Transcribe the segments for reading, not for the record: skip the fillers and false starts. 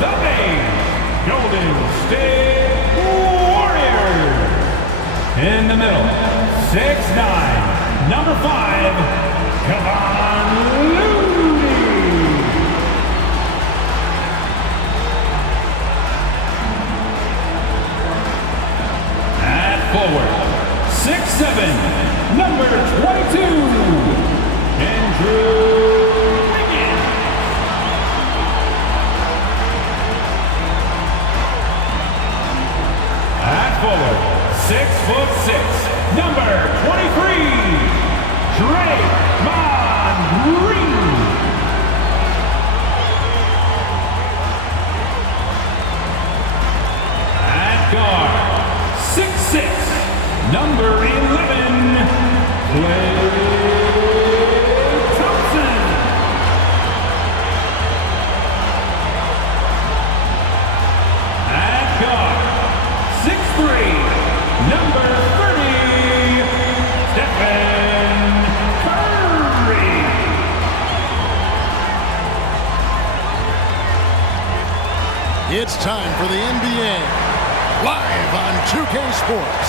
the Maine Golden State Warriors. In the middle, 6'9", number 5, Kevon Looney. At forward, 6'7", number 22, Andrew Wiggins. At forward, 6'6", number 23, Draymond Green. At guard, 6'6", number 11, Klay Thompson. At guard, 6'3", number 30, Stephen Curry. It's time for the NBA, live on 2K Sports.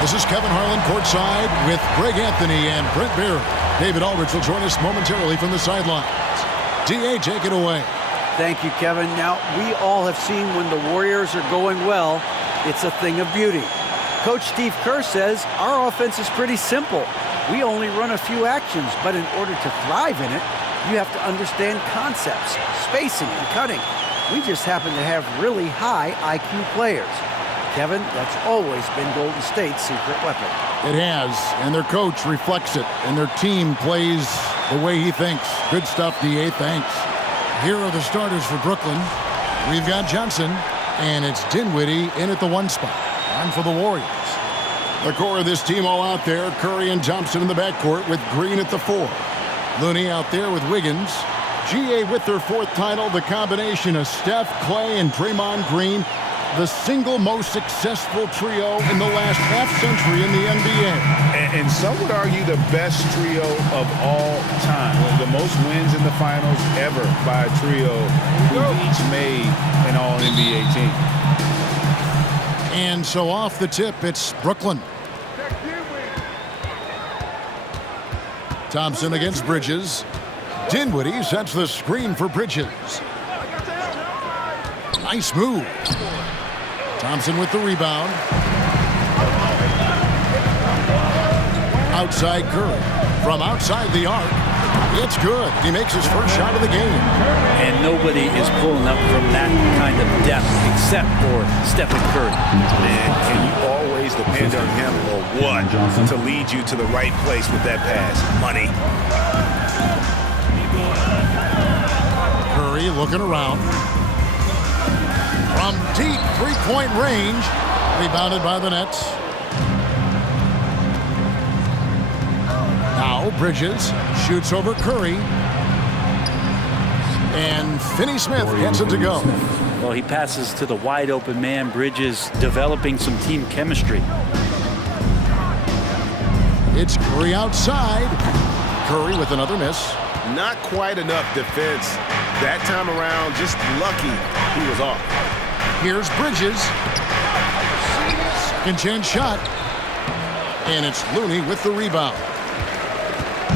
This is Kevin Harlan courtside with Greg Anthony and Brent Barry. David Aldridge will join us momentarily from the sidelines. D.A., take it away. Thank you, Kevin. Now, we all have seen when the Warriors are going well, it's a thing of beauty. Coach Steve Kerr says our offense is pretty simple. We only run a few actions, but in order to thrive in it, you have to understand concepts, spacing, and cutting. We just happen to have really high IQ players. Kevin, that's always been Golden State's secret weapon. It has, and their coach reflects it, and their team plays the way he thinks. Good stuff, D.A., thanks. Here are the starters for Brooklyn. We've got Johnson, and it's Dinwiddie in at the 1 spot. On for the Warriors. The core of this team all out there, Curry and Thompson in the backcourt with Green at the 4. Looney out there with Wiggins. GA with their 4th title, the combination of Steph, Klay, and Draymond Green, the single most successful trio in the last half-century in the NBA. And some would argue the best trio of all time. The most wins in the finals ever by a trio who each made an all-NBA team. And so off the tip, it's Brooklyn. Thompson against Bridges. Dinwiddie sets the screen for Bridges. Nice move. Thompson with the rebound. Outside Curry. From outside the arc. It's good. He makes his first shot of the game. And nobody is pulling up from that kind of depth except for Stephen Curry. Man, can you always depend on him or what to lead you to the right place with that pass? Money. Curry looking around. From deep three-point range. Rebounded by the Nets. Now Bridges shoots over Curry. And Finney-Smith gets it to go. Well, he passes to the wide-open man. Bridges developing some team chemistry. It's Curry outside. Curry with another miss. Not quite enough defense. That time around, just lucky he was off. Here's Bridges. Second chance shot. And it's Looney with the rebound.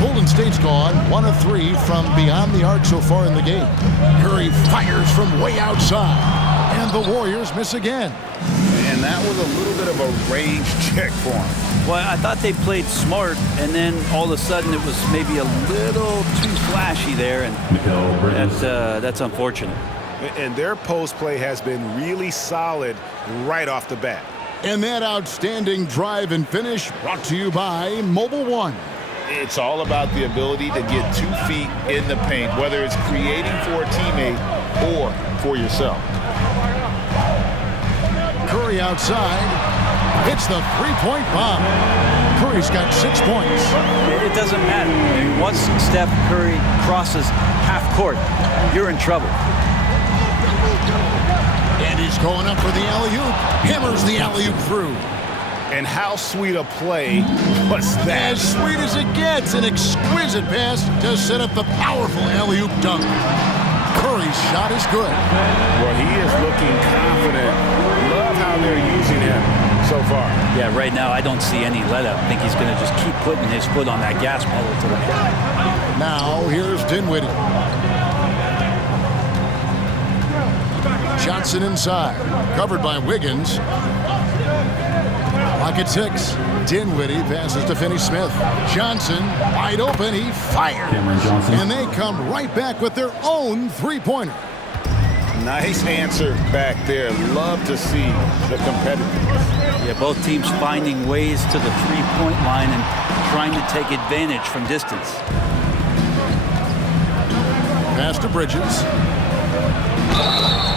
Golden State's gone 1 of 3 from beyond the arc so far in the game. Curry fires from way outside. And the Warriors miss again. And that was a little bit of a range check for him. Well, I thought they played smart, and then all of a sudden it was maybe a little too flashy there, and that's unfortunate. And their post play has been really solid right off the bat. And that outstanding drive and finish brought to you by Mobile One. It's all about the ability to get 2 feet in the paint, whether it's creating for a teammate or for yourself. Curry outside. Hits the three-point bomb. Curry's got 6 points. It doesn't matter. I mean, once Steph Curry crosses half court, you're in trouble. And he's going up for the alley-oop. Hammers the alley-oop through. And how sweet a play was that? As sweet as it gets, an exquisite pass to set up the powerful alley-oop dunk. Curry's shot is good. Well, he is looking confident. Love how they're using him so far. Yeah, right now I don't see any let up. I think he's going to just keep putting his foot on that gas pedal today. Now here's Dinwiddie. Johnson inside, covered by Wiggins. Clock at 6. Dinwiddie passes to Finney-Smith. Johnson wide open. He fires. And they come right back with their own three-pointer. Nice answer back there. Love to see the competitiveness. Yeah, both teams finding ways to the three-point line and trying to take advantage from distance. Pass to Bridges.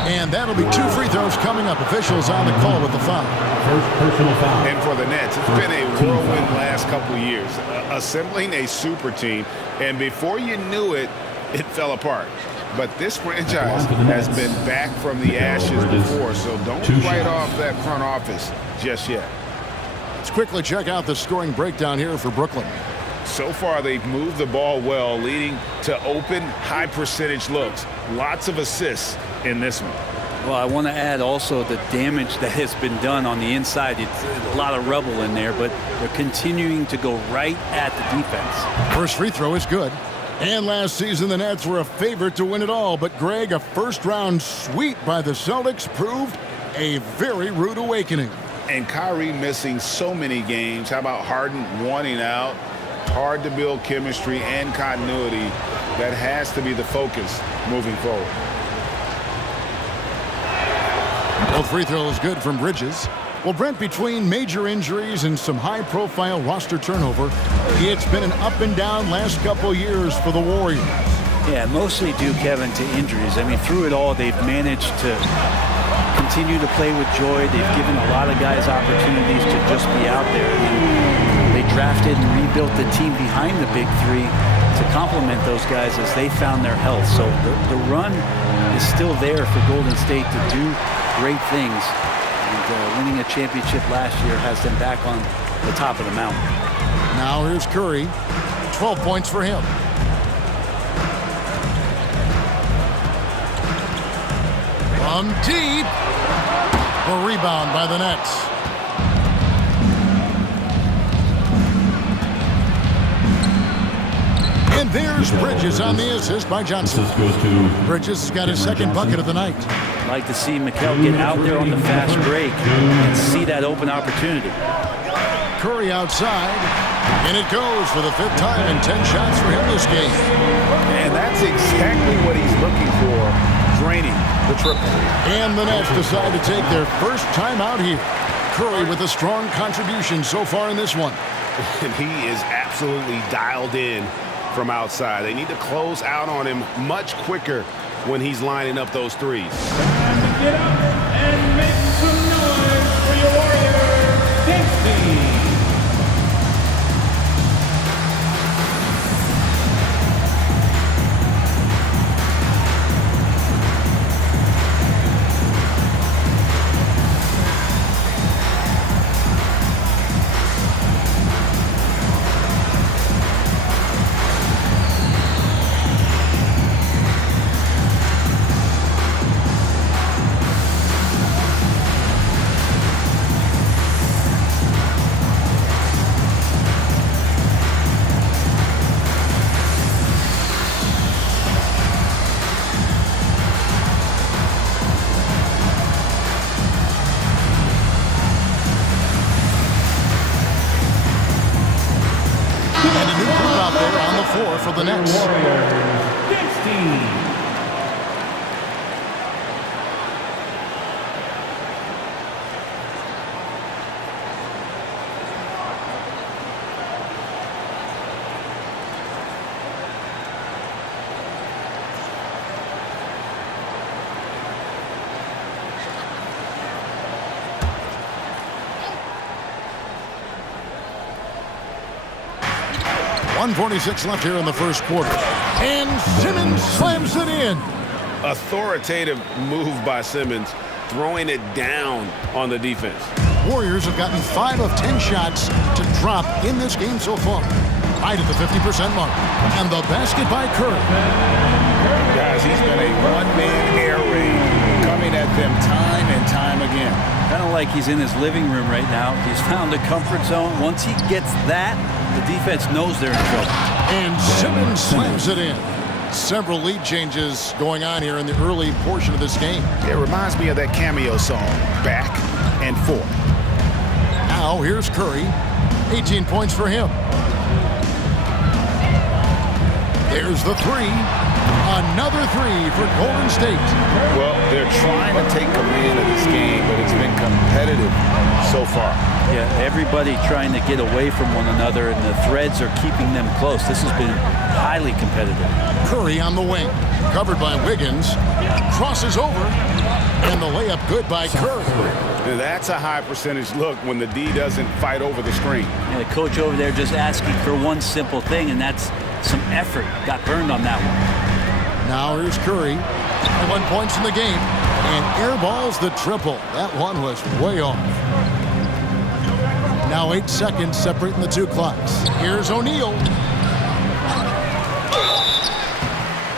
And that'll be 2 free throws coming up. Officials on the call with the foul. First personal foul. And for the Nets, it's been a whirlwind last couple of years. Assembling a super team, and before you knew it, it fell apart. But this franchise has been back from the ashes before, so don't write off that front office just yet. Let's quickly check out the scoring breakdown here for Brooklyn. So far, they've moved the ball well, leading to open, high-percentage looks. Lots of assists in this one. Well, I want to add also the damage that has been done on the inside. It's a lot of rubble in there, but they're continuing to go right at the defense. First free throw is good. And last season, the Nets were a favorite to win it all. But, Greg, a first-round sweep by the Celtics proved a very rude awakening. And Kyrie missing so many games. How about Harden wanting out? Hard to build chemistry and continuity. That has to be the focus moving forward. Both free throws good from Bridges. Well, Brent, between major injuries and some high-profile roster turnover, it's been an up-and-down last couple years for the Warriors. Yeah, mostly due, Kevin, to injuries. I mean, through it all, they've managed to continue to play with joy. They've given a lot of guys opportunities to just be out there. And they drafted and rebuilt the team behind the big three to complement those guys as they found their health. So the run is still there for Golden State to do great things. And winning a championship last year has them back on the top of the mountain. Now here's Curry. 12 points for him. From deep. A rebound by the Nets. And there's Bridges on the assist by Johnson. Bridges has got his second bucket of the night. Like to see Mikal get out there on the fast break and see that open opportunity. Curry outside, and it goes for the 5th time and 10 shots for him this game. And that's exactly what he's looking for, draining the triple. And the Nets decide to take their first time out here. Curry with a strong contribution so far in this one. And he is absolutely dialed in from outside. They need to close out on him much quicker when he's lining up those threes. Time to get up and make some noise for your Warriors, Dempsey. And a new group out there on the floor for the Nets. Warriors, Dempsey. .146 left here in the first quarter. And Simmons slams it in. Authoritative move by Simmons, throwing it down on the defense. Warriors have gotten 5 of 10 shots to drop in this game so far. Right at the 50% mark. And the basket by Curry. Guys, because he's been a one-man air raid coming at them time and time again. Kind of like he's in his living room right now. He's found a comfort zone. Once he gets that, the defense knows they're in trouble. And Simmons slams it in. Several lead changes going on here in the early portion of this game. It reminds me of that Cameo song, Back and Forth. Now here's Curry. 18 points for him. There's the three. Another three for Golden State. Well, they're trying to take command of this game, but it's been competitive so far. Yeah, everybody trying to get away from one another, and the threads are keeping them close. This has been highly competitive. Curry on the wing. Covered by Wiggins. Crosses over. And the layup good by Curry. That's a high percentage look when the D doesn't fight over the screen. And the coach over there just asking for one simple thing, and that's some effort. Got burned on that one. Now here's Curry. 21 points in the game. And airballs the triple. That one was way off. Now 8 seconds separating the two clocks. Here's O'Neal.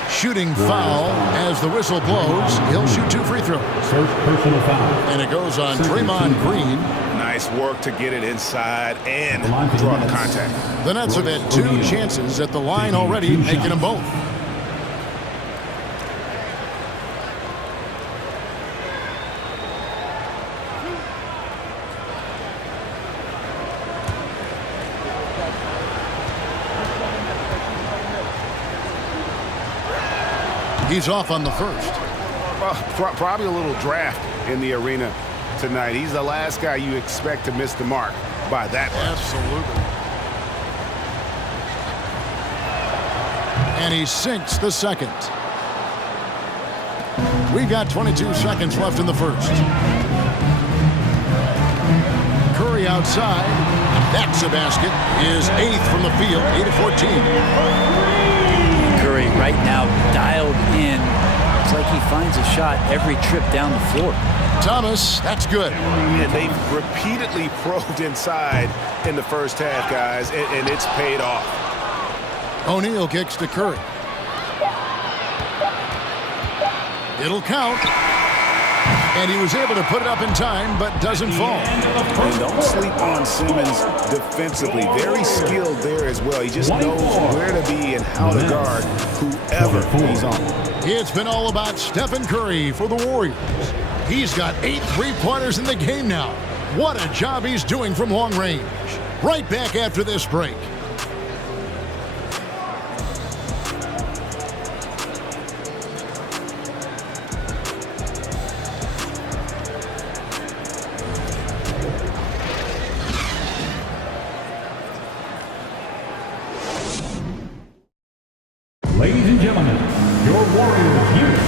Shooting foul as the whistle blows. He'll shoot 2 free throws. First personal foul. And it goes on Draymond Green. Nice work to get it inside and draw the contact. The Nets have had 2 chances at the line already, making them both. He's off on the first. Well, probably a little draft in the arena tonight. He's the last guy you expect to miss the mark by that much. Absolutely. And he sinks the second. We've got 22 seconds left in the first. Curry outside. That's a basket. His 8th from the field, 8 of 14. Curry right now dialed in. It's like he finds a shot every trip down the floor. Thomas, that's good. And they've repeatedly probed inside in the first half, guys, and it's paid off. O'Neal kicks to Curry. It'll count. And he was able to put it up in time, but doesn't fall. And don't sleep on Simmons defensively. Very skilled there as well. He just knows where to be and how to guard whoever he's on. It's been all about Stephen Curry for the Warriors. He's got 8 3-pointers in the game now. What a job he's doing from long range. Right back after this break. Ladies and gentlemen, your Warriors unit.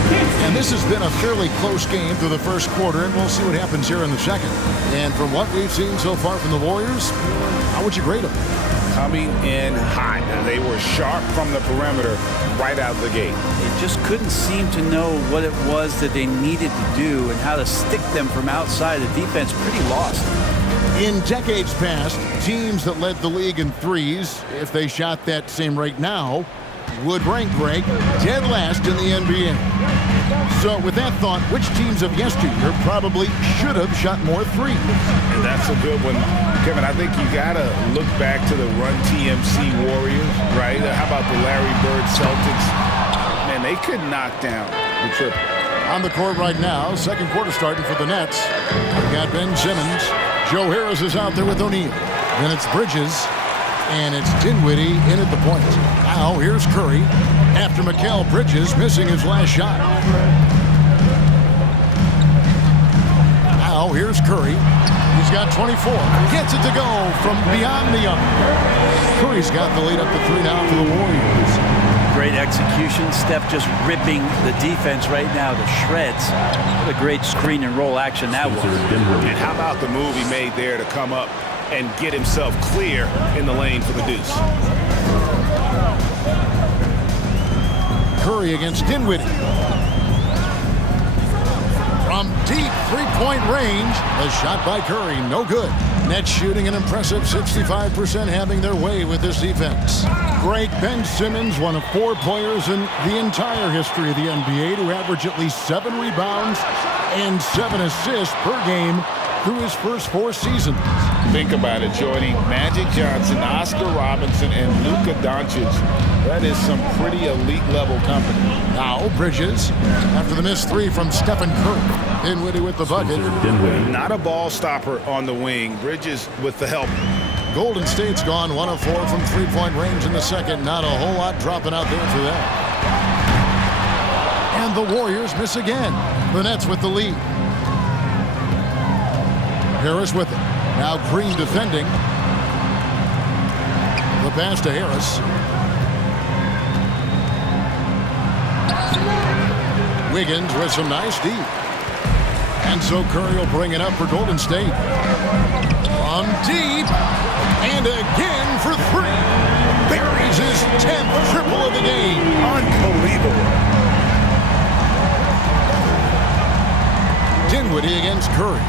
And this has been a fairly close game through the first quarter, and we'll see what happens here in the second. And from what we've seen so far from the Warriors, how would you grade them? Coming in hot. They were sharp from the perimeter right out the gate. They just couldn't seem to know what it was that they needed to do and how to stick them from outside. The defense pretty lost. In decades past, teams that led the league in threes, if they shot that same rate now, would rank Greg dead last in the NBA. So with that thought, which teams of yesteryear probably should have shot more threes? And that's a good one. Kevin, I think you got to look back to the Run TMC Warriors, right? How about the Larry Bird Celtics? Man, they could knock down the triple. On the court right now, second quarter starting for the Nets. We've got Ben Simmons. Joe Harris is out there with O'Neal. Then it's Bridges. And it's Dinwiddie in at the point. Now here's Curry after Mikal Bridges missing his last shot. Now here's Curry. He's got 24. Gets it to go from beyond the arc. Curry's got the lead up to 3 now for the Warriors. Great execution. Steph just ripping the defense right now to shreds. What a great screen and roll action that was. And how about the move he made there to come up and get himself clear in the lane for the deuce. Curry against Dinwiddie. From deep 3-point range, a shot by Curry, no good. Nets shooting an impressive 65%, having their way with this defense. Great Ben Simmons, one of 4 players in the entire history of the NBA to average at least 7 rebounds and 7 assists per game through his first 4 seasons. Think about it, joining Magic Johnson, Oscar Robertson, and Luka Doncic. That is some pretty elite level company. Now Bridges, after the missed 3 from Stephen Curry. Dinwiddie with the bucket. Not a ball stopper on the wing. Bridges with the help. Golden State's gone 1 of 4 from 3-point range in the second. Not a whole lot dropping out there for them. And the Warriors miss again. The Nets with the lead. Harris with it. Now Green defending. The pass to Harris. Wiggins with some nice D. And so Curry will bring it up for Golden State. From deep. And again for 3. Buries his 10th triple of the game. Unbelievable. Dinwiddie against Curry.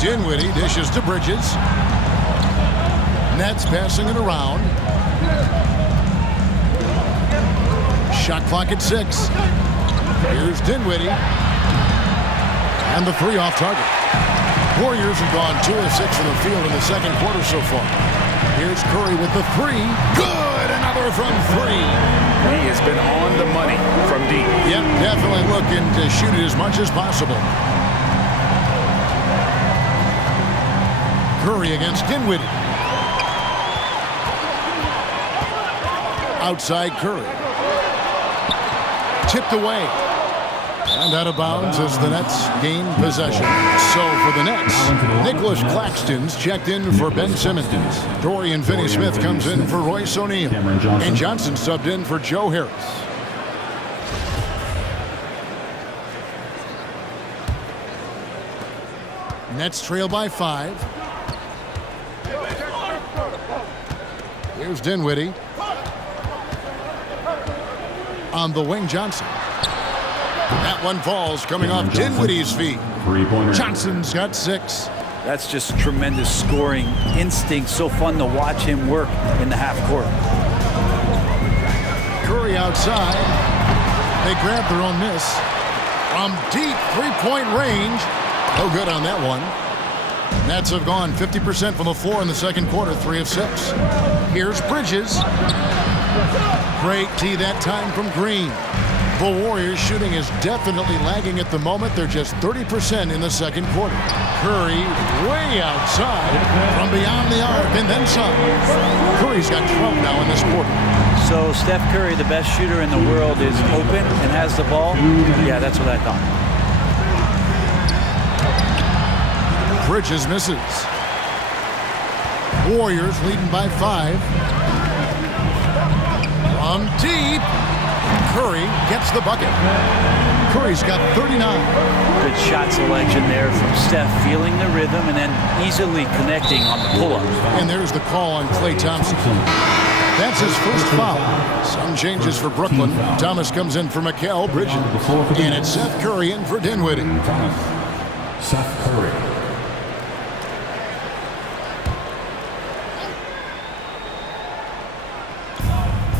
Dinwiddie dishes to Bridges. Nets passing it around. Shot clock at 6. Here's Dinwiddie. And the 3 off target. Warriors have gone 2 of 6 from the field in the second quarter so far. Here's Curry with the 3. Good! Another from 3. He has been on the money from deep. Yep, definitely looking to shoot it as much as possible. Curry against Dinwiddie. Outside Curry. Tipped away. And out of bounds as the Nets gain possession. So for the Nets, Nicholas Claxton's checked in for Ben Simmons. Dorian Finney-Smith comes in for Royce O'Neal. And Johnson subbed in for Joe Harris. Nets trail by 5. Here's Dinwiddie. On the wing, Johnson. That one falls, coming off Dinwiddie's feet. Johnson's got 6. That's just tremendous scoring instinct. So fun to watch him work in the half court. Curry outside. They grab their own miss. From deep 3-point range. No good on that one. Nets have gone 50% from the floor in the second quarter, 3 of 6. Here's Bridges. Great tee that time from Green. The Warriors shooting is definitely lagging at the moment. They're just 30% in the second quarter. Curry way outside from beyond the arc and then some. Curry's got 12 now in this quarter. So Steph Curry, the best shooter in the world, is open and has the ball? Yeah, that's what I thought. Bridges misses. Warriors leading by 5. From deep. Curry gets the bucket. Curry's got 39. Good shot selection there from Steph, feeling the rhythm and then easily connecting on the pull-up. And there's the call on Klay Thompson. That's his first foul. Some changes for Brooklyn. Thomas comes in for Mikal Bridges. And it's Seth Curry in for Dinwiddie. Seth Curry.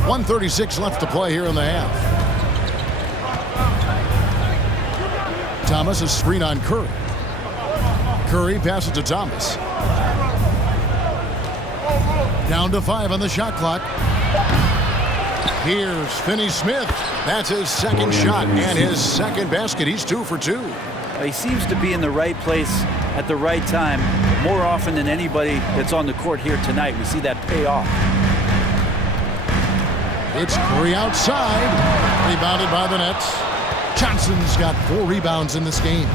1:36 left to play here in the half. Thomas, a screen on Curry. Curry passes to Thomas. Down to 5 on the shot clock. Here's Finney-Smith. That's his second shot and his second basket. He's 2 for 2. He seems to be in the right place at the right time more often than anybody that's on the court here tonight. We see that pay off. It's Curry outside. Rebounded by the Nets. Johnson's got 4 rebounds in this game.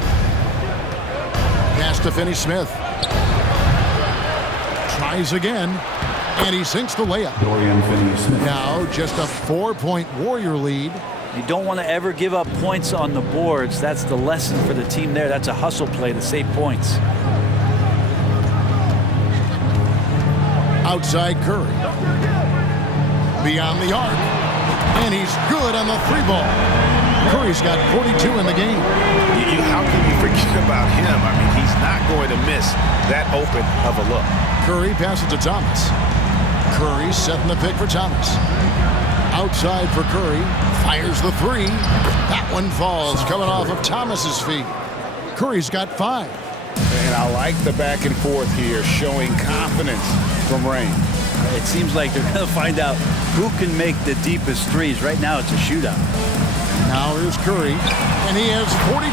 Pass to Finney-Smith. Tries again. And he sinks the layup. Dorian Finney-Smith. Now just a 4-point Warrior lead. You don't want to ever give up points on the boards. That's the lesson for the team there. That's a hustle play to save points. Outside Curry. Beyond the arc. And he's good on the 3 ball. Curry's got 42 in the game. How can you forget about him? I mean, he's not going to miss that open of a look. Curry passes to Thomas. Curry setting the pick for Thomas. Outside for Curry. Fires the three. That one falls, coming off of Thomas's feet. Curry's got 5. And I like the back and forth here, showing confidence from Rain. It seems like they're going to find out who can make the deepest threes. Right now, it's a shootout. Now here's Curry, and he has 42.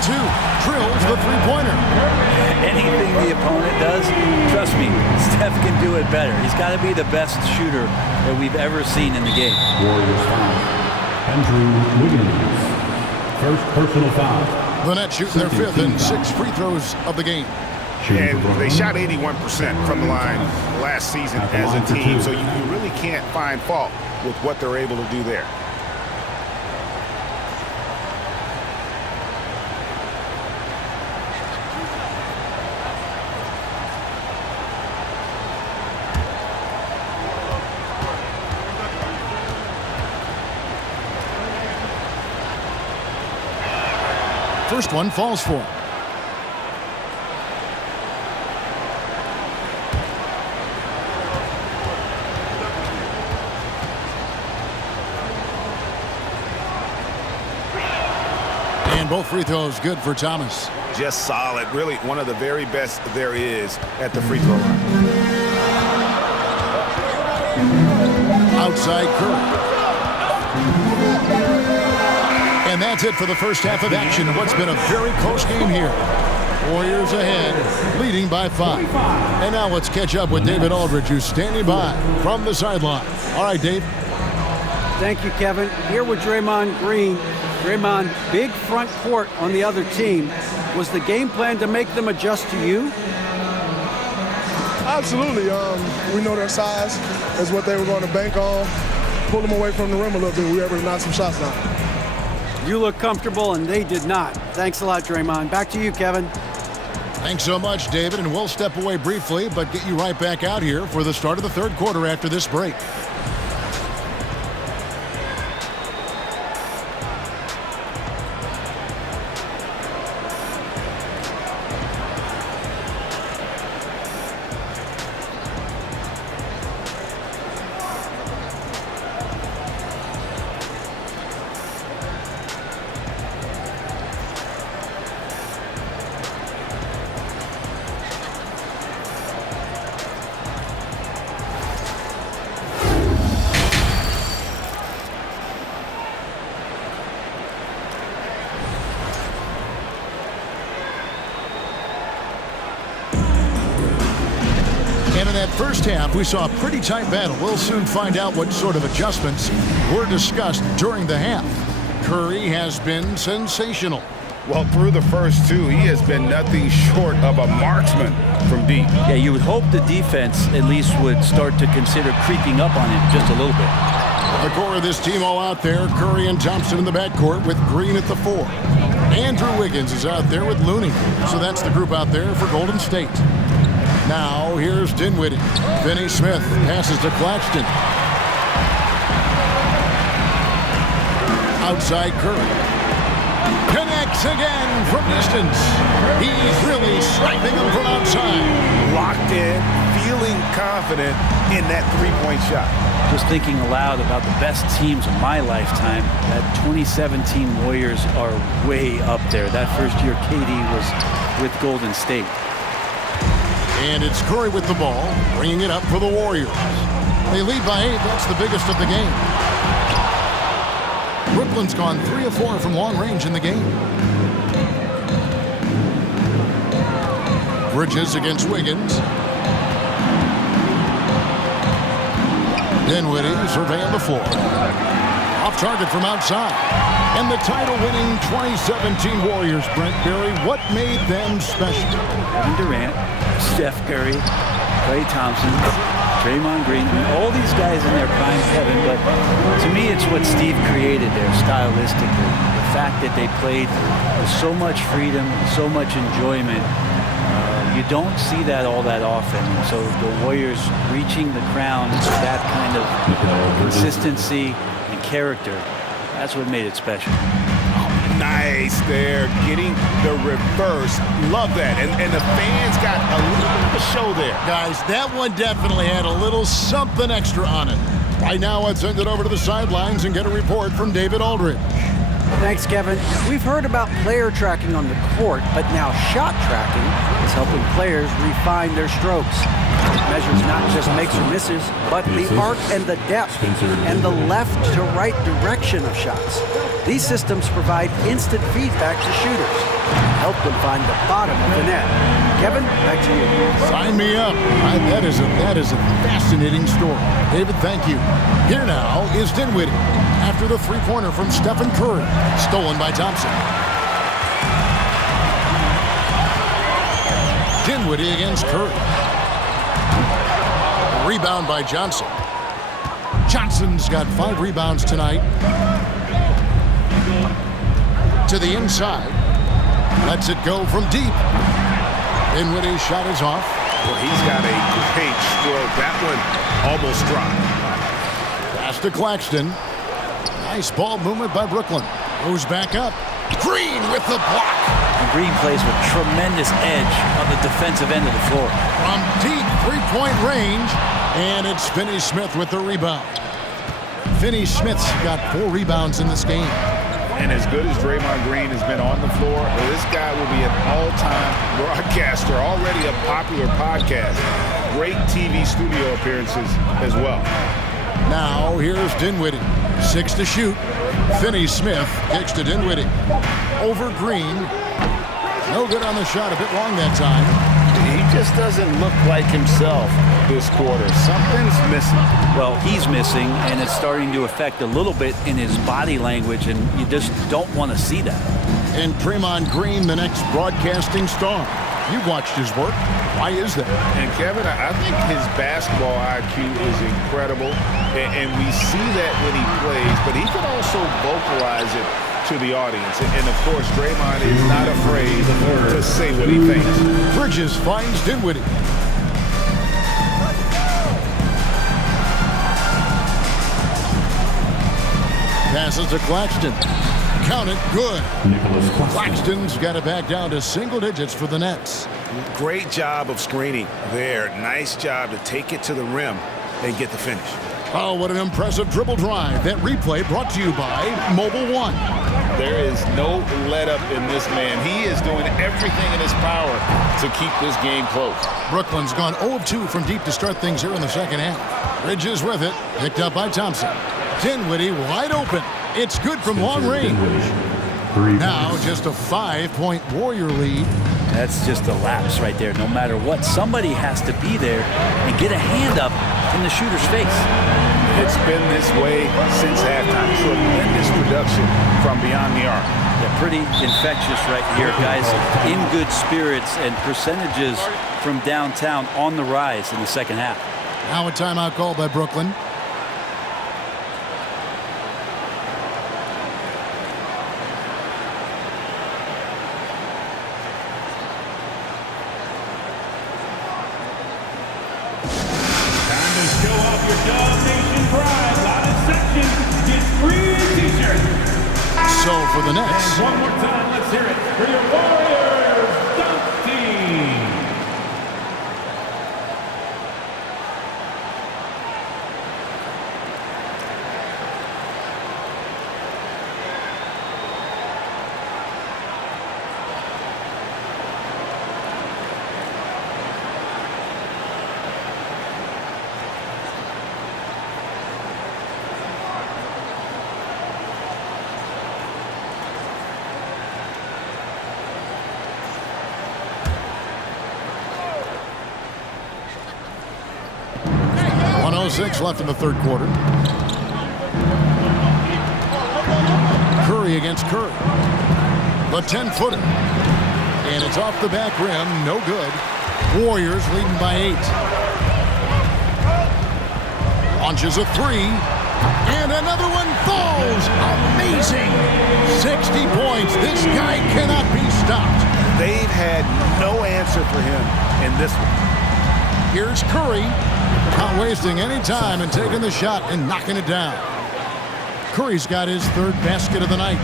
Drills the three-pointer. Anything the opponent does, trust me, Steph can do it better. He's got to be the best shooter that we've ever seen in the game. Warriors foul. Andrew Wiggins. First personal foul. The Nets shooting their 5th and 6 free throws of the game. And they shot 81% from the line last season as a team, so you really can't find fault with what they're able to do there. First one falls for him. And both free throws good for Thomas. Just solid. Really one of the very best there is at the free throw line. Outside Curry. And that's it for the first half of action of what's been a very close game here. Warriors ahead, leading by 5. And now let's catch up with David Aldridge, who's standing by from the sideline. All right, Dave. Thank you, Kevin. Here with Draymond Green. Draymond, big front court on the other team. Was the game plan to make them adjust to you? Absolutely. We know their size is what they were going to bank on. Pull them away from the rim a little bit. We were able to knock some shots down. You look comfortable, and they did not. Thanks a lot, Draymond. Back to you, Kevin. Thanks so much, David, and we'll step away briefly, but get you right back out here for the start of the third quarter after this break. And in that first half, we saw a pretty tight battle. We'll soon find out what sort of adjustments were discussed during the half. Curry has been sensational. Well, through the first 2, he has been nothing short of a marksman from deep. Yeah, you would hope the defense at least would start to consider creeping up on him just a little bit. The core of this team all out there. Curry and Thompson in the backcourt with Green at the 4. Andrew Wiggins is out there with Looney. So that's the group out there for Golden State. Now here's Dinwiddie. Finney Smith passes to Claxton. Outside Curry. Connects again from distance. He's really sniping them from outside. Locked in, feeling confident in that three-point shot. Just thinking aloud about the best teams of my lifetime, that 2017 Warriors are way up there. That first year KD was with Golden State. And it's Curry with the ball, bringing it up for the Warriors. They lead by 8. That's the biggest of the game. Brooklyn's gone 3 of 4 from long range in the game. Bridges against Wiggins. Dinwiddie surveying the floor. Off target from outside. And the title-winning 2017 Warriors, Brent Barry, what made them special? Kevin Durant, Steph Curry, Klay Thompson, Draymond Green, all these guys in their prime, Kevin, but to me it's what Steve created there stylistically. The fact that they played with so much freedom, so much enjoyment. You don't see that all that often. And so the Warriors reaching the crown with that kind of consistency and character, that's what made it special. Nice there, getting the reverse. Love that. And the fans got a little bit of a show there. Guys, that one definitely had a little something extra on it. Right now, let's send it over to the sidelines and get a report from David Aldridge. Thanks, Kevin. We've heard about player tracking on the court, but now shot tracking is helping players refine their strokes. It measures not just makes or misses, but the arc and the depth and the left to right direction of shots. These systems provide instant feedback to shooters and help them find the bottom of the net. Kevin, back to you. Sign me up. That is a fascinating story. David, thank you. Here now is Dinwiddie after the three-pointer from Stephen Curry, stolen by Thompson. Dinwiddie against Curry. Rebound by Johnson. Johnson's got 5 rebounds tonight. To the inside. Lets it go from deep. Dinwiddie's shot is off. Well, he's got a great stroke. That one almost dropped. Pass to Claxton. Nice ball movement by Brooklyn. Goes back up. Green with the block. And Green plays with tremendous edge on the defensive end of the floor. From deep three-point range. And it's Finney-Smith with the rebound. Finney-Smith's got 4 rebounds in this game. And as good as Draymond Green has been on the floor, this guy will be an all-time broadcaster, already a popular podcast. Great TV studio appearances as well. Now here's Dinwiddie. 6 to shoot. Finney-Smith kicks to Dinwiddie. Over Green. No good on the shot. A bit long that time. He just doesn't look like himself this quarter. Something's missing. Well, he's missing, and it's starting to affect a little bit in his body language, and you just don't want to see that. And Draymond Green, the next broadcasting star. You've watched his work. Why is that? And Kevin, I think his basketball IQ is incredible, and we see that when he plays, but he can also vocalize it to the audience. And of course, Draymond is not afraid to say what he thinks. Bridges finds Dinwiddie. Passes to Claxton. Count it, good. Claxton's got it back down to single digits for the Nets. Great job of screening there. Nice job to take it to the rim and get the finish. Oh, what an impressive dribble drive. That replay brought to you by Mobile One. There is no let-up in this man. He is doing everything in his power to keep this game close. Brooklyn's gone 0 of 2 from deep to start things here in the second half. Bridges with it, picked up by Thompson. Dinwiddie wide open. It's good from long range. Now just a 5-point Warrior lead. That's just a lapse right there. No matter what, somebody has to be there and get a hand up in the shooter's face. It's been this way since halftime. Tremendous production from beyond the arc. Yeah, pretty infectious right here, guys. In good spirits and percentages from downtown on the rise in the second half. Now a timeout called by Brooklyn. So for the Nets. And one more time, let's hear it for your Warriors Dunk Team. .06 left in the third quarter. Curry against Curry. The 10-footer. And it's off the back rim. No good. Warriors leading by 8. Launches a 3. And another one falls. Amazing. 60 points. This guy cannot be stopped. They've had no answer for him in this one. Here's Curry. Not wasting any time and taking the shot and knocking it down. Curry's got his third basket of the night.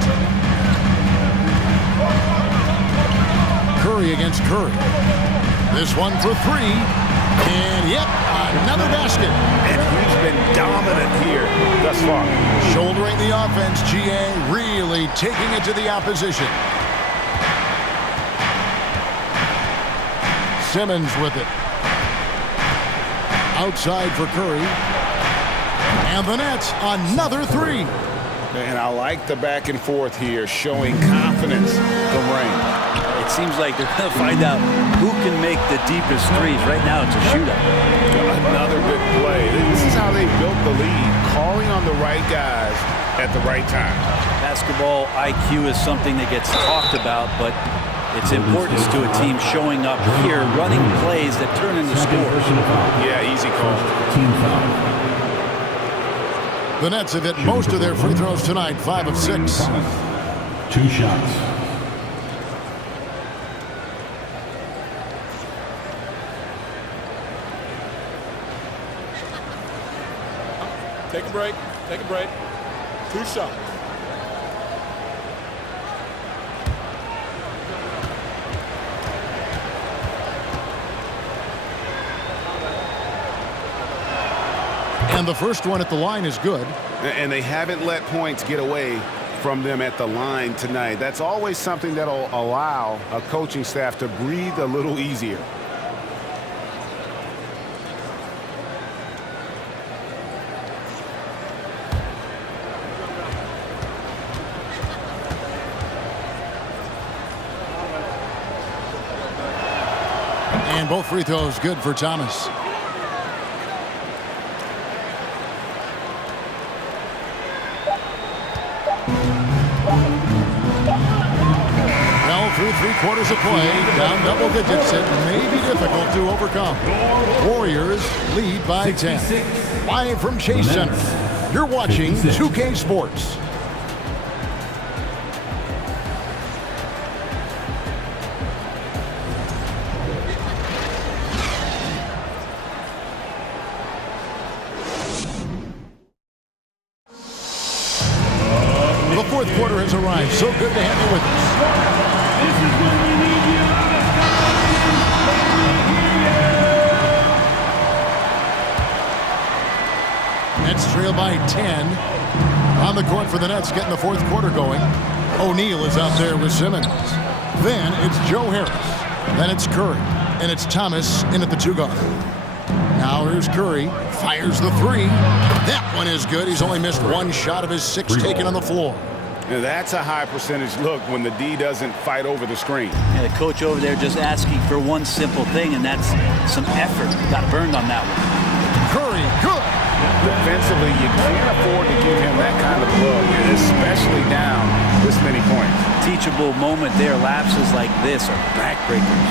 Curry against Curry. This one for three. And yep, another basket. And he's been dominant here thus far. Shouldering the offense, GA really taking it to the opposition. Simmons with it. Outside for Curry. And the Nets, another three. And I like the back and forth here, showing confidence from Rain. It seems like they're going to find out who can make the deepest threes. Right now, it's a shootout. Another good play. This is how they built the lead, calling on the right guys at the right time. Basketball IQ is something that gets talked about, but its importance to a team showing up here, running plays that turn into scores. Yeah, easy call. Team foul. The Nets have hit most of their free throws tonight, 5 of 6. 2 shots. Take a break. Take a break. 2 shots. And the first one at the line is good. And they haven't let points get away from them at the line tonight. That's always something that'll allow a coaching staff to breathe a little easier. And both free throws good for Thomas. Well, through 3/4 of play, down double digits, it may be difficult to overcome. Warriors lead by 10. Live from Chase Center, you're watching 2K Sports. The fourth quarter has arrived. So good to have you with us. This is when we need you out of Nets trail by 10. On the court for the Nets, getting the fourth quarter going. O'Neal is out there with Simmons. Then it's Joe Harris. Then it's Curry. And it's Thomas in at the 2-guard. Now here's Curry. Fires the 3. That one is good. He's only missed 1 shot of his 6 taken on the floor. Now, that's a high percentage look when the D doesn't fight over the screen. And the coach over there just asking for one simple thing, and that's some effort. Got burned on that one. Curry, good. Defensively, you can't afford to give him that kind of look, especially down this many points. Teachable moment there. Lapses like this are backbreakers.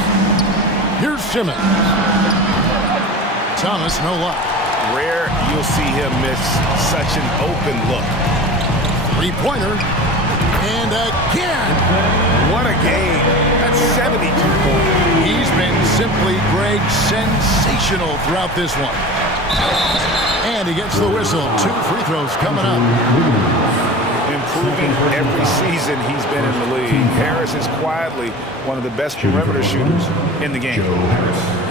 Here's Simmons. Thomas, no luck. Rare you'll see him miss such an open look. 3-pointer. And again. What a game. That's 72 points. He's been simply, Greg, sensational throughout this one. And he gets the whistle. 2 free throws coming up. Improving every season he's been in the league. Harris is quietly one of the best perimeter shooters in the game.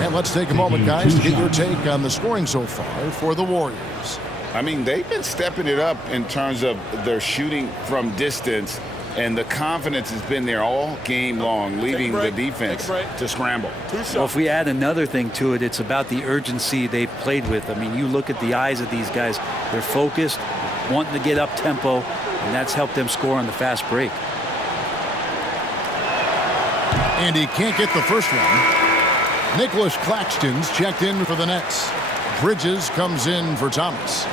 And let's take a moment, guys, to get your take on the scoring so far for the Warriors. I mean, they've been stepping it up in terms of their shooting from distance, and the confidence has been there all game long, leading the defense to scramble. Well, if we add another thing to it, it's about the urgency they've played with. I mean, you look at the eyes of these guys. They're focused, wanting to get up tempo, and that's helped them score on the fast break. And he can't get the first one. Nicholas Claxton's checked in for the Nets. Bridges comes in for Thomas.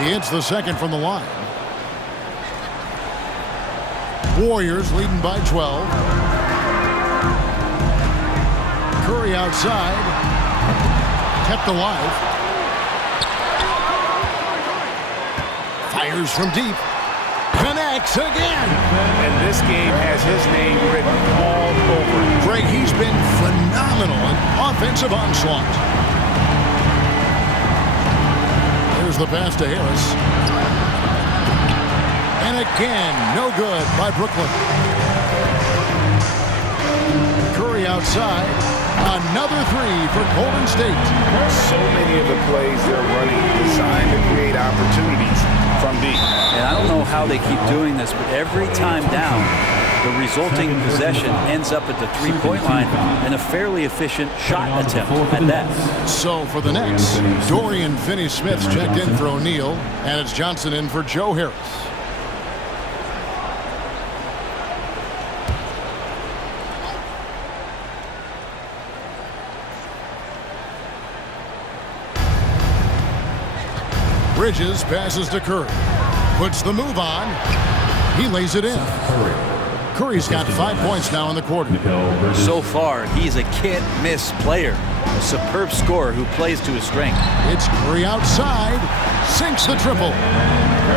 He hits the second from the line. Warriors leading by 12. Curry outside. Kept alive. Fires from deep. Connects again. And this game has his name written all Greg, he's been phenomenal in offensive onslaught. There's the pass to Harris. And again, no good by Brooklyn. Curry outside. Another three for Golden State. So many of the plays they're running designed to create opportunities from deep. And I don't know how they keep doing this, but every time down, the resulting possession ends up at the three-point line and a fairly efficient shot attempt at that. So for the Nets, Dorian Finney-Smith checked in for O'Neal, and it's Johnson in for Joe Harris. Bridges passes to Curry. Puts the move on. He lays it in. Curry's got 5 points now in the quarter. So far, he's a can't-miss player. A superb scorer who plays to his strength. It's Curry outside. Sinks the triple.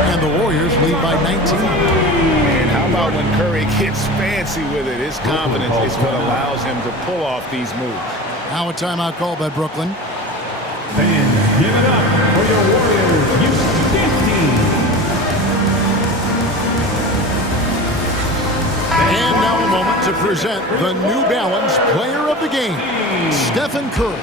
And the Warriors lead by 19. And how about when Curry gets fancy with it? His confidence is what allows him to pull off these moves. Now a timeout called by Brooklyn. Fans, give it up for your Warriors Houston team. And now a moment to present the New Balance Player of the Game, Stephen Curry.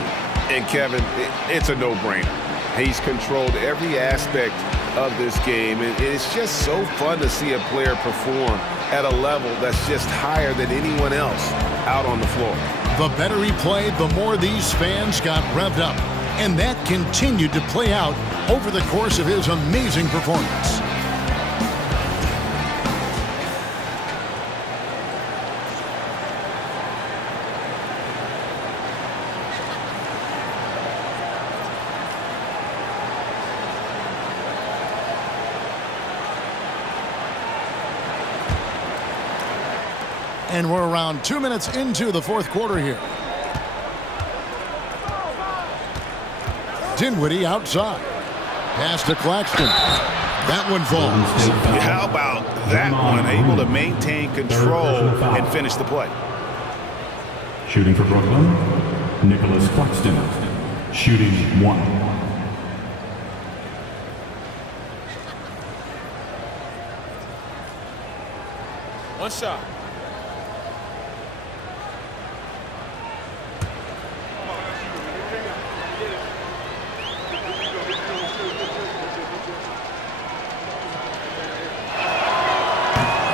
And Kevin, it's a no-brainer. He's controlled every aspect of this game, and it's just so fun to see a player perform at a level that's just higher than anyone else out on the floor. The better he played, the more these fans got revved up. And that continued to play out over the course of his amazing performance. And we're around 2 minutes into the fourth quarter here. Dinwiddie outside. Pass to Claxton. That one falls. How about that one? Able to maintain control and finish the play. Shooting for Brooklyn, Nicholas Claxton. Shooting 1. One shot.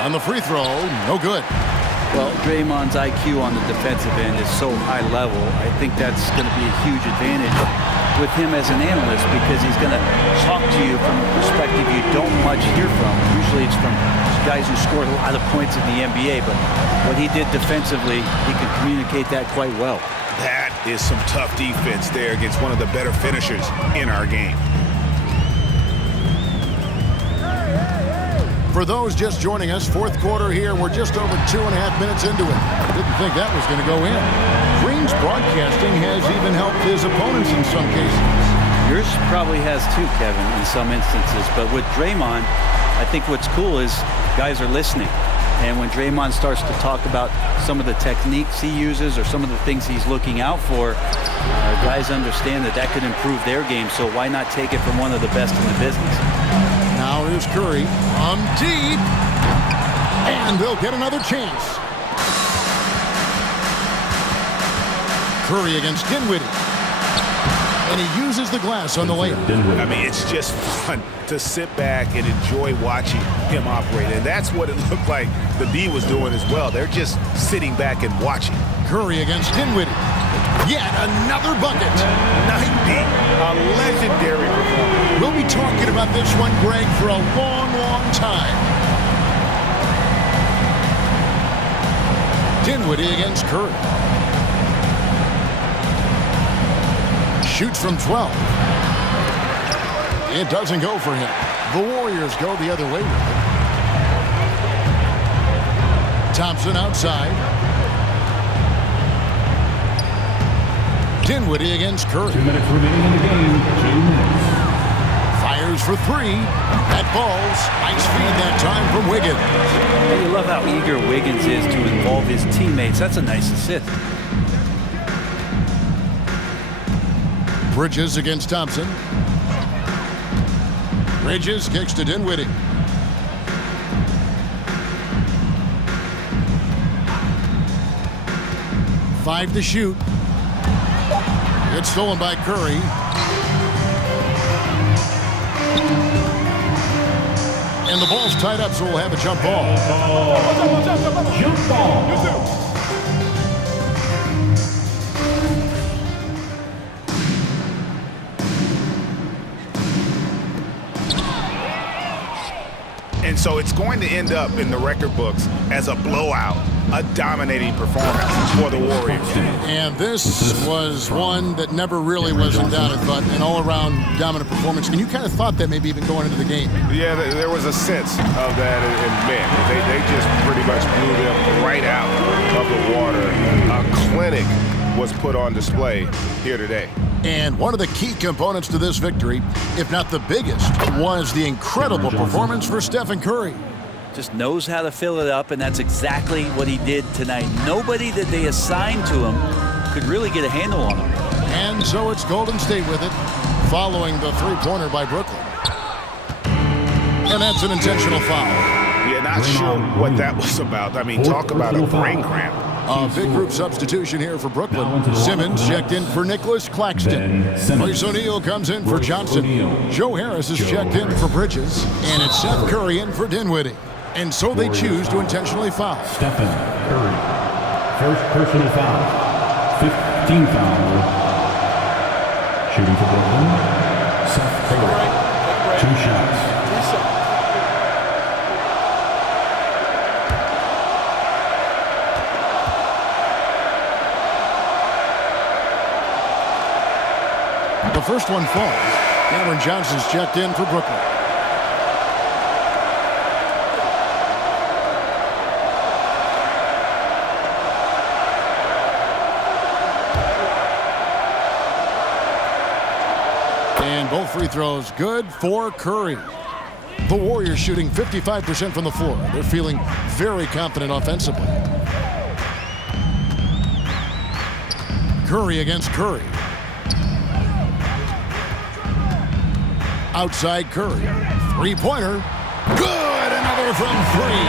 On the free throw, no good. Well, Draymond's IQ on the defensive end is so high level. I think that's going to be a huge advantage with him as an analyst because he's going to talk to you from a perspective you don't much hear from. Usually it's from guys who scored a lot of points in the NBA, but what he did defensively, he could communicate that quite well. That is some tough defense there against one of the better finishers in our game. For those just joining us, fourth quarter here, we're just over 2.5 minutes into it. Didn't think that was going to go in. Green's broadcasting has even helped his opponents in some cases. Yours probably has too, Kevin, in some instances. But with Draymond, I think what's cool is guys are listening. And when Draymond starts to talk about some of the techniques he uses or some of the things he's looking out for, guys understand that that could improve their game. So why not take it from one of the best in the business? Now here's Curry on deep, and they'll get another chance. Curry against Dinwiddie, and he uses the glass on the layup. I mean, it's just fun to sit back and enjoy watching him operate, and that's what it looked like the D was doing as well. They're just sitting back and watching. Curry against Dinwiddie. Yet another bucket. 90, a legendary performance. We'll be talking about this one, Greg, for a long, long time. Dinwiddie against Curry. Shoots from 12. It doesn't go for him. The Warriors go the other way with it. Thompson outside. Dinwiddie against Curry. 2 minutes remaining in the game. 2 minutes. Fires for three. That falls. Nice feed that time from Wiggins. And you love how eager Wiggins is to involve his teammates. That's a nice assist. Bridges against Thompson. Bridges kicks to Dinwiddie. Five to shoot. It's stolen by Curry. And the ball's tied up, so we'll have a jump ball. Jump ball. And so it's going to end up in the record books as a blowout, a dominating performance for the Warriors. And this was one that never really was in doubt, but an all-around dominant performance. And you kind of thought that maybe even going into the game. Yeah, there was a sense of that, and man, they just pretty much blew them right out of the water. A clinic was put on display here today. And one of the key components to this victory, if not the biggest, was the incredible performance for Stephen Curry. Just knows how to fill it up, and that's exactly what he did tonight. Nobody that they assigned to him could really get a handle on him. And so it's Golden State with it, following the three-pointer by Brooklyn. And that's an intentional foul. Yeah, not sure what that was about. I mean, talk about a brain cramp. A big group substitution here for Brooklyn. Simmons checked in for Nicholas Claxton. Royce O'Neal comes in for Johnson. Joe Harris is checked in for Bridges. And it's Seth Curry in for Dinwiddie. And so they choose to intentionally foul. Stephen Curry. First personal foul. 15 foul. Shooting for Brooklyn. Seth Curry. 2 shots. The first one falls. Cameron Johnson's checked in for Brooklyn. And both free throws good for Curry. The Warriors shooting 55% from the floor. They're feeling very confident offensively. Curry against Curry. Outside Curry. Three-pointer. Good! Another from three.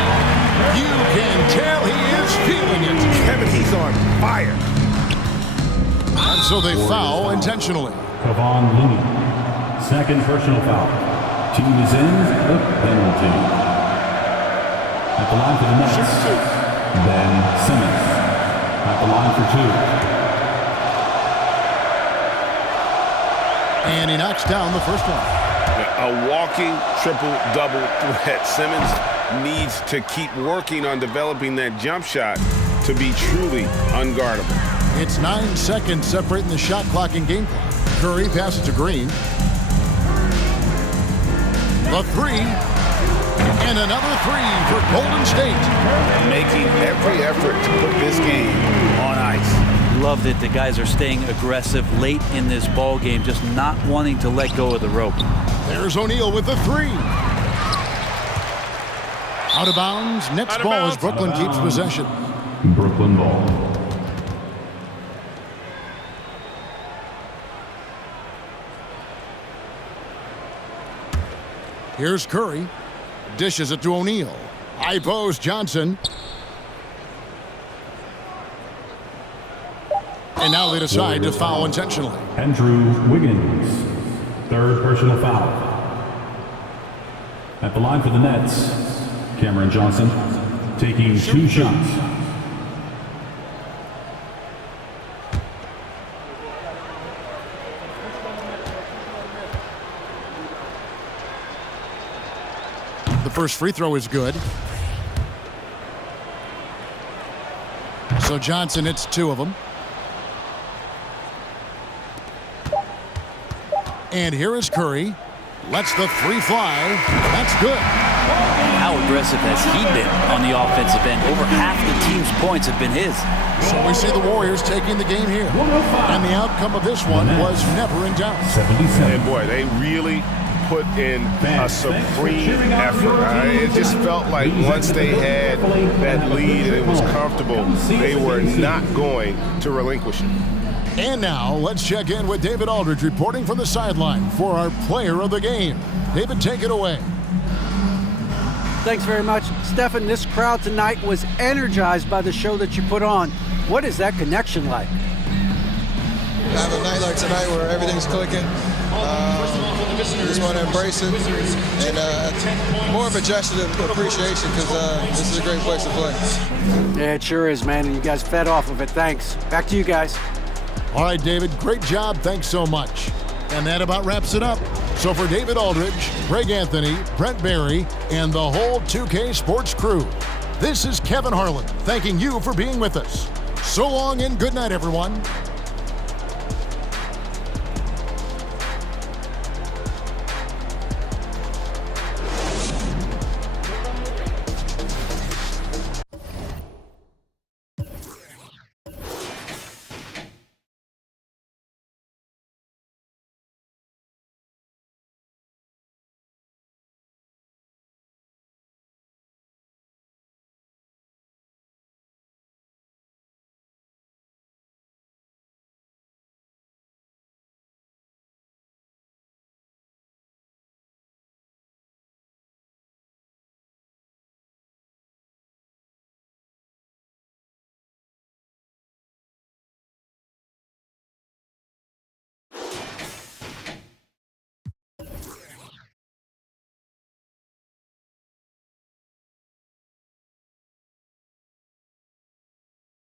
You can tell he is feeling it. Kevin, he's on fire. And so they foul intentionally. Kevon Looney. Second personal foul. Team is in the penalty. At the line for the Nets. Ben Simmons. At the line for 2. And he knocks down the first one. A walking triple-double threat. Simmons needs to keep working on developing that jump shot to be truly unguardable. It's 9 seconds separating the shot clock and game clock. Curry passes to Green. The three. And another three for Golden State. Making every effort to put this game on ice. Love that the guys are staying aggressive late in this ball game, just not wanting to let go of the rope. There's O'Neal with the three. Out of bounds. Next ball as Brooklyn keeps possession. Brooklyn ball. Here's Curry. Dishes it to O'Neal. High post Johnson. And now they decide to foul intentionally. Andrew Wiggins. Third personal foul. At the line for the Nets. Cameron Johnson taking 2 shots. The first free throw is good. So Johnson hits 2 of them. And here is Curry. Lets the three fly. That's good. How aggressive has he been on the offensive end? Over half the team's points have been his. So we see the Warriors taking the game here. And the outcome of this one was never in doubt. 77. And boy, they really put in a supreme effort. It just felt like once they had that lead and it was comfortable, they were not going to relinquish it. And now, let's check in with David Aldridge reporting from the sideline for our player of the game. David, take it away. Thanks very much. Stephen, this crowd tonight was energized by the show that you put on. What is that connection like? Have a night like tonight where everything's clicking. Just want to embrace it, and more of a gesture of appreciation because this is a great place to play. Yeah, it sure is, man, and you guys fed off of it. Thanks. Back to you guys. All right, David, great job. Thanks so much. And that about wraps it up. So for David Aldridge, Greg Anthony, Brent Barry, and the whole 2K Sports crew, this is Kevin Harlan thanking you for being with us. So long and good night, everyone.